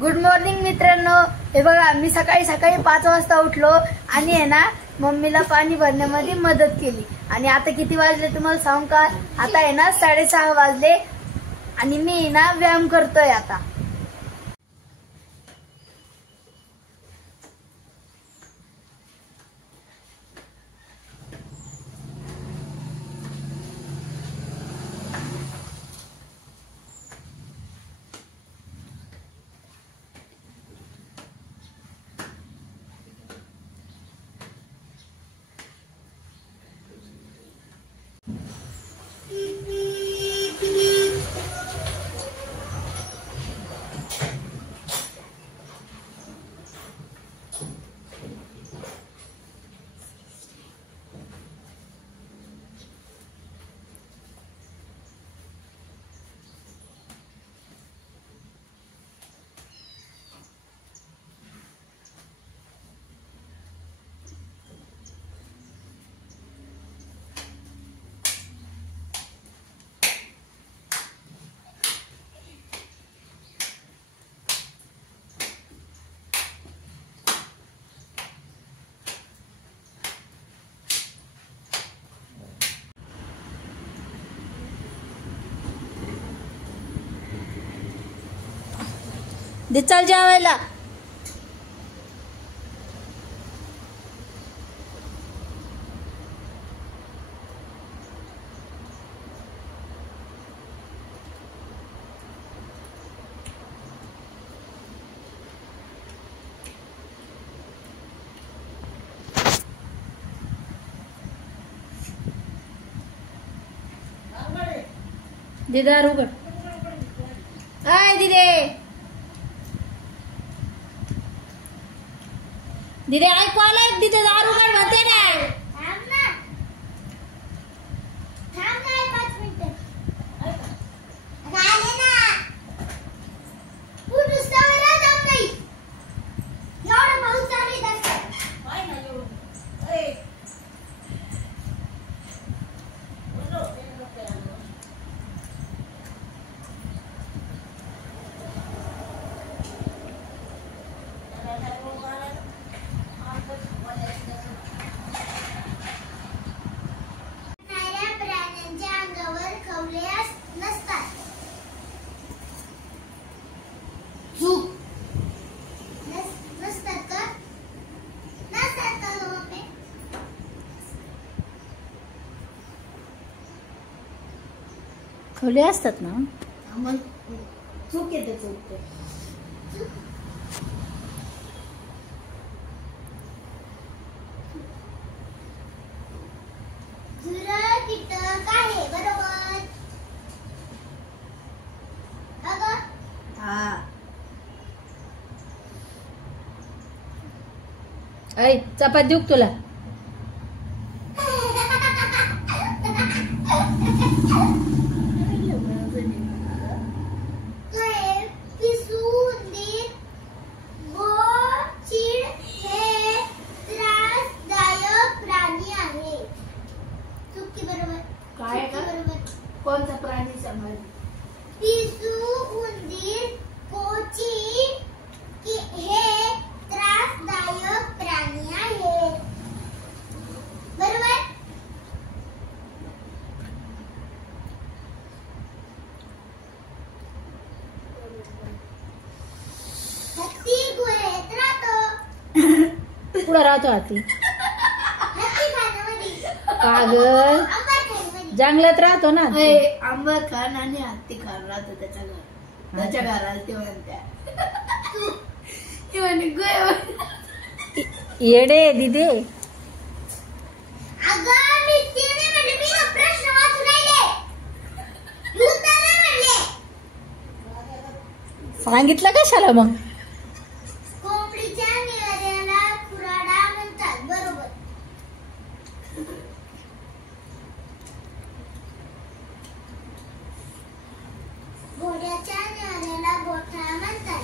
Good morning मित्रांनो. हे बघा, मी सकाळी 5 वाजता उठलो आणि आहे ना मम्मीला पाणी भरण्यामध्ये मदत केली. आणि आता किती वाजले तुम्हाला सांगू का? आता आहे ना 6:30 वाजले आणि मी ना व्यायाम करतोय आता. दे चल जेवायला. दीदार उघड. आय दिदे दिदे ऐकू आलं? तिथे दार उघड म्हणते ना. खवले असतात ना. मग चूक येते. ऐ चपात देऊ तुला. कोणता प्राणी समज? पिसू, उंदीर, कोची हे त्रासदायक प्राणी आहेत. बरोबर? हत्ती गुहेत राहतो. पुढे राहतो हत्ती. हत्ती खानामध्ये पागल जंगलात राहतो ना. आंबर खान आणि हत्ती खान राहतो त्याच्या घरात. ते म्हणत्या येडे दिदे. सांगितलं कशाला मग? कोंबडीच्या निवाऱ्याला खुराडा म्हणतात. बरोबर. घोड्याच्या निवाऱ्याला गोठा म्हणतात.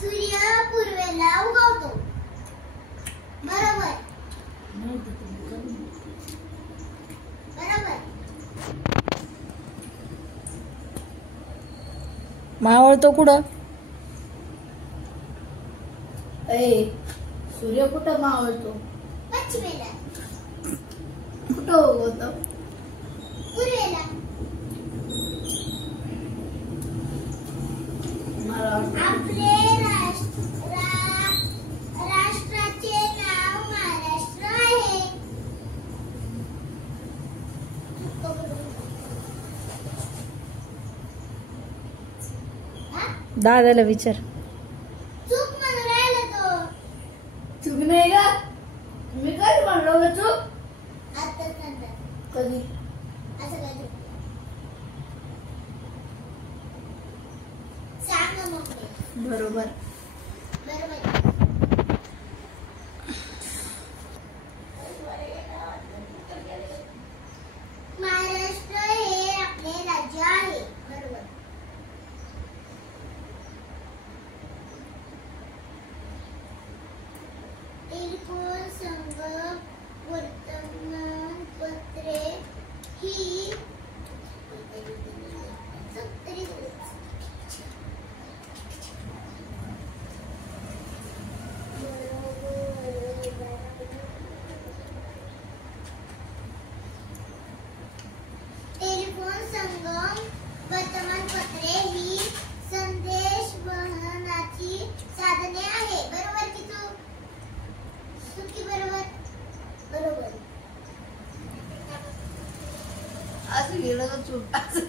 सूर्य पूर्वेला उगवतो. बरोबर. मावळतो कुठं? सूर्य कुठं मावळतो? कुठं उगवतो? पूर्वेला. आपले राष्ट्राचे नाव महाराष्ट्र आहे. दादाला विचार. चूक म्हणून राहिला तो. चूक नाही का? मी कधी म्हणलो ग चूक? आता कधी असं कधी सांग मग. बरोबर बरोबर. महाराष्ट्र हे आपले राज्य आहे. बरोबर. टेलिफोन संघ वर्तमानपत्रे ही टेलिफोन संगम वर्तमानपत्रे ही संदेश वहनाची साधने आहे. बरोबर की चुकी? बरोबर बरोबर. असं गेलं तर चूक. असं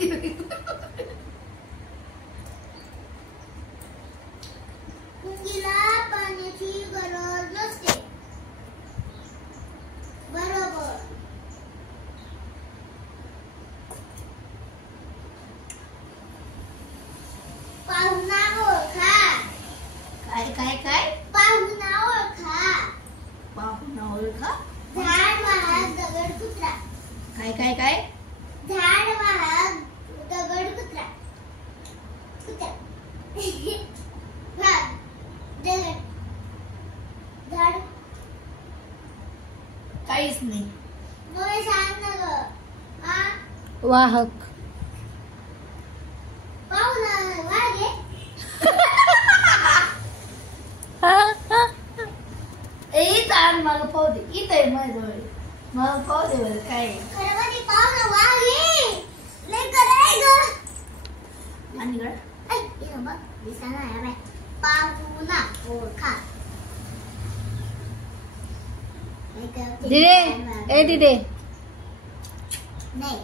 मुंगीला पाण्याची गरज नसते. बरोबर. पाहुणा ओळखा. काय काय काय? पाहुणा ओळखा. पाहुणा ओळखा. झाड वाहक दगड कुत्रा. काय काय काय? झाड वाहक दगड कुत्रा. कुत्रा. वाघ दगड झाड काहीच नाही. मग सांग ना ग. वाहक. पाहुणा वाघ आहे. मला पाहू दे. इथं आहे माझ्याजवळ. मला पाहू दे बरं काय खरं मध्ये. पाहुणा वाघ आहे. लय कराय ग. आणि गड बघ दिसाना आहे बाय. पाहुणा ओळखा. दिदे ए दिदे नाही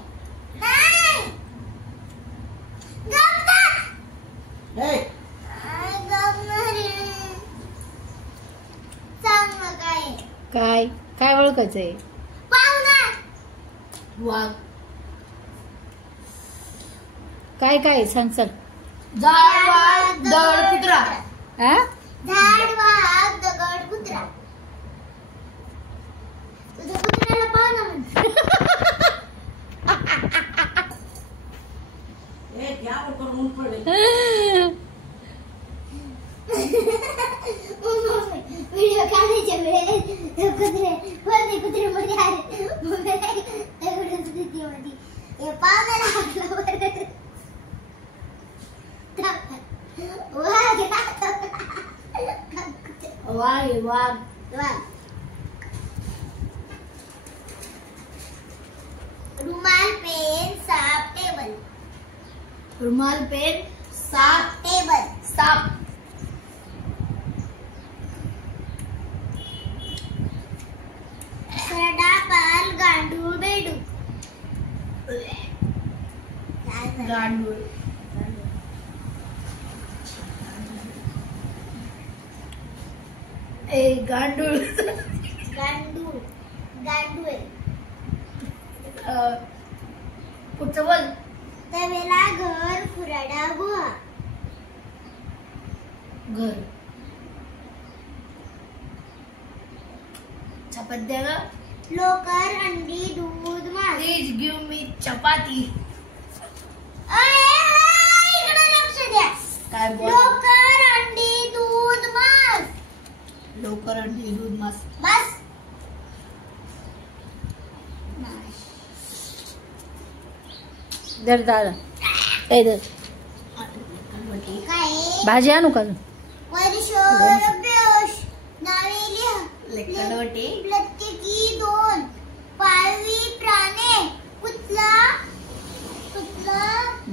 नाही गप्पा. सांग ना काय काय काय ओळखायचंय? पाहुणा वाघ. काय काय सांग चल. झाड वाघ दगड कुत्रा. झाड वाघ दगड कुत्रा. तुझ्या कुत्र्याला पाहुणा म्हणते. व्हिडिओ काढायच्या वेळेस कुत्र्यामध्ये आले. पाहुण्याला हाकला बरं. वाघ वाघ वाघ. रुमाल पेन साप टेबल. रुमाल पेन साप टेबल. साप. सरडा पाल गांडूळ बेडूक. गांडूळ गांडूळ गांडूळ गांडूळ. पुढचं बोल. तवेला घर खुराडा गुहा. घर. चपात्या ग. लोकर अंडी दूध मांस. प्लीज गिव्ह मी चपाती. इकडे लक्ष द्या. काय बोल. लोकर अंडी दूध मांस. लोकर अंडी दूध मांस. बस. दर दादा ए दर. भाजी आणू का? प्रत्येकी 2 पाळीव प्राणी. कुठला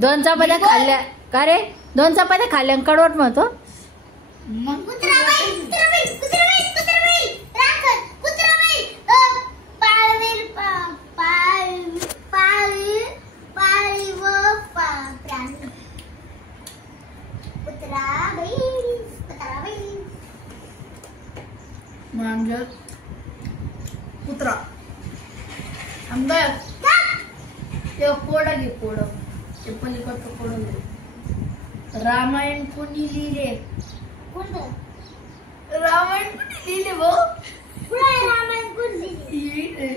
2 चपात्या खाल्ल्या का रे? 2 चपात्या खाल्ल्या कडवट म्हणतो. कुत्रा ते कोडा घे कोड ते पलीकडचं कोड घे. रामायण कोणी लिहिले? रामायण कोणी लिहिले भाऊ? रामायण कोण लिहिले?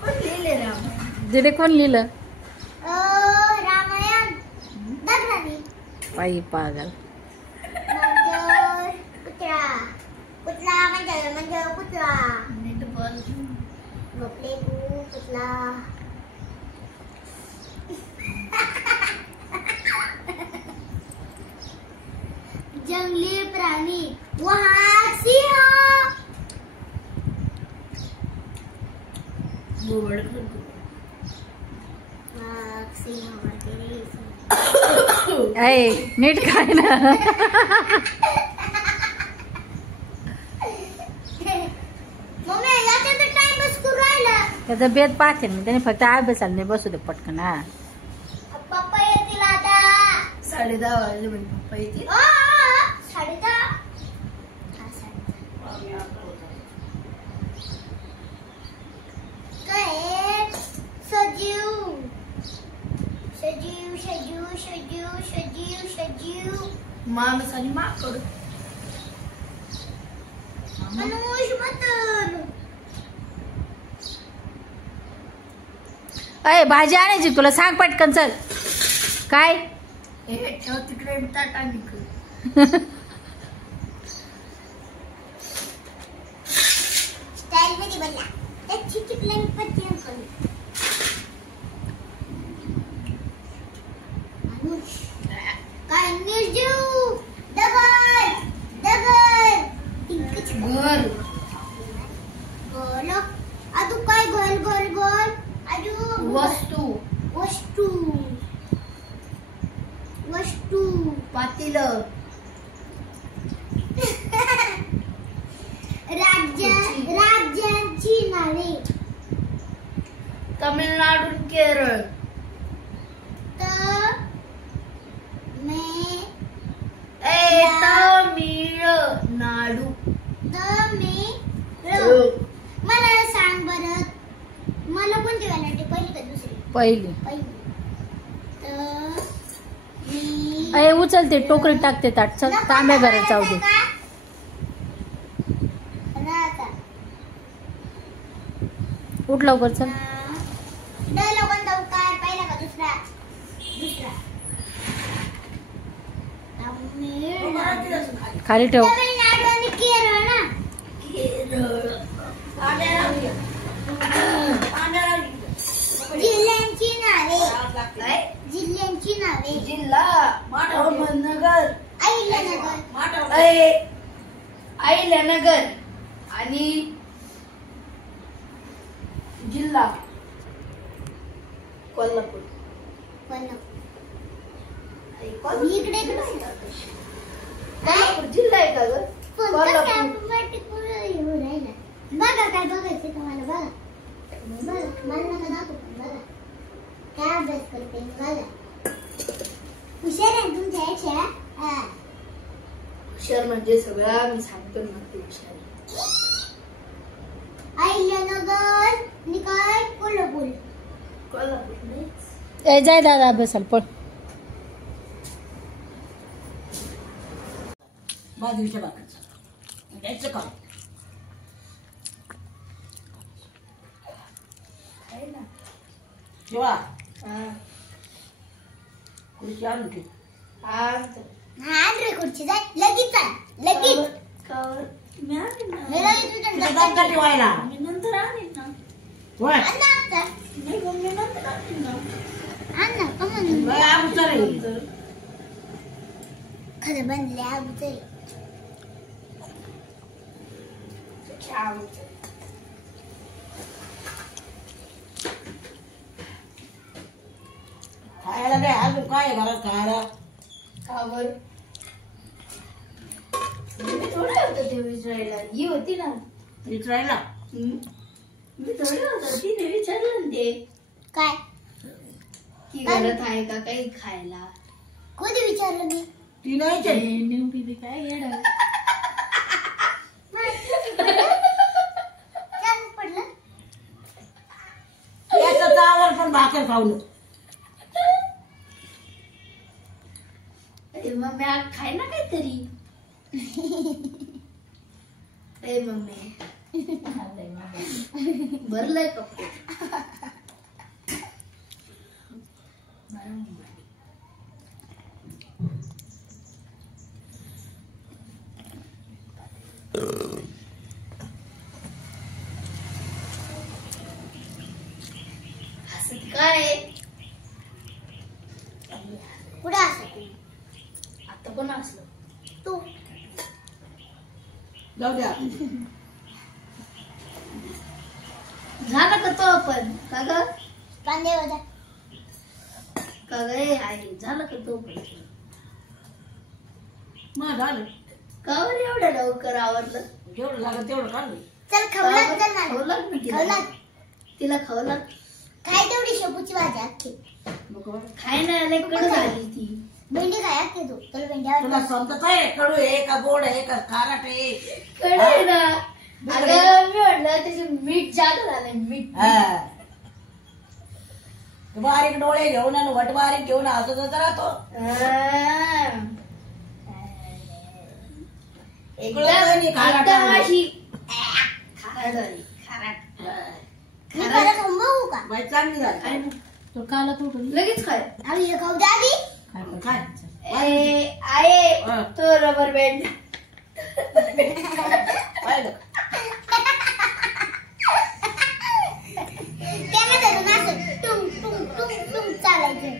कोण लिहिले रामायण? दिले कोण लिहिलं? रामायण दगडाने. बाई पागल. कुत्रा कुत्रा म्हणजे कुत्रा. नीट बोल. गपले तू कुत्रा. जंगली प्राणी. वाघ, सिंह. वाघ, सिंह वगैरे. ऐ नीट काय ना. त्याचा बेद पाहते मी. त्याने फक्त अभ्यासाला नाही बसू दे पटकन. हा पप्पा येतील आता. 10:30 वाजले म्हणजे पप्पा येतील. 10:30. काय सजीव सजीव सजीव सजीव सजीव सजीव. माणूस आणि माकड. अनुष बतन. अय भाजी आणायची तुला सांग पटकन चल. काय ठेव तिकडे ताटा निघ. स्टाईल मध्ये बनला. त्याची चिकन पत्ती करू. अनुष काय निर्जीव. दगड दगड. गोल गोल. अजून काय गोल गोल गोल. वस्तू वस्तू वस्तू. पातेलं. राज्यांची नावे. तमिळनाडू, केरळ. तमिळनाडू. मला सांग बरं. मला कोणती व्हॅरायटी पहिली का दुसरी? पहिली. मी अय उचलते टोकरी टाकते ताट. चल तांब्या घरात जाऊ दे. उठ लवकर चल. पहिला का दुसरा? दुसरा. खाली ठेव. तमिळनाडू आणि केरळ ना. केरळ. जिल्ह्यांची नावे. जिल्ह्यांची नावे. जिल्हा अहमदनगर. अहिल्यानगर आणि जिल्हा कोल्हापूर. इकडे कोल्हापूर जिल्हा आहे का ग? बघा काय बघायचं तुम्हाला. बघा मला नका दाखवू. बघा काय अभ्यास करते. बघा हुशार आहे तुमच्या. हुशार म्हणजे सगळं मी सांगतो ना. हुशार. अहिल्यानगर निकाल कोल्हापूर. कोल्हापूर नाही. जाय दादा अभ्यासाला पळ. बाजरीच्या भाकरीचं द्यायचं का? जेव्हा खुर्ची आणून ठेव. खुर्ची जाय लगेच. लगेच ठेवायला नंतर आणीन ना. खरं बनले आमचे खायला काय अजून काय आहे घरात खायला? खावर थोडं होतं ते विचारायला ही होती ना विचारायला मी थोडी होतं तिने विचारलं ना ते काय की घरात आहे का काही खायला कधी विचारलं मी ती नाही नेमकी काय येणार पडलं याचं चावल पण भाकर खाऊन मम्मी आग खाय ना काहीतरी ए मम्मी भरलंय कपडे हसत काय कुठं असत आता कोण असलं तू जाऊ द्या झालं का तो आपण का ग कांदे वाजा का ग आहे झालं का तो पण मग झालं का बरं एवढं लवकर आवरलं जेवढं लागत तेवढं काढलं चल खवला तिला खवला काय तेवढी शेपूची भाजी अख्खी खाय ना कडू झाली ती भेंडी काय अख्खी तू तुला भेंडी तुला समजत आहे कडू आहे का गोड आहे का खारट आहे? कडू आहे ना अगं मी म्हटलं त्याचे मीठ जास्त झालंय मीठ हा. बारीक डोळे घेऊन आणि वट बारीक घेऊन हसत राहतो एकदम खारट अशी खारट का बाई चांगली झाली तो काला कुठून लगेच खाय आम्ही हे खाऊ द्या आधी काय आहे तो रबर बँड पाहिलं त्याला धरून असं टुंग टुंग टुंग टुंग चालायचं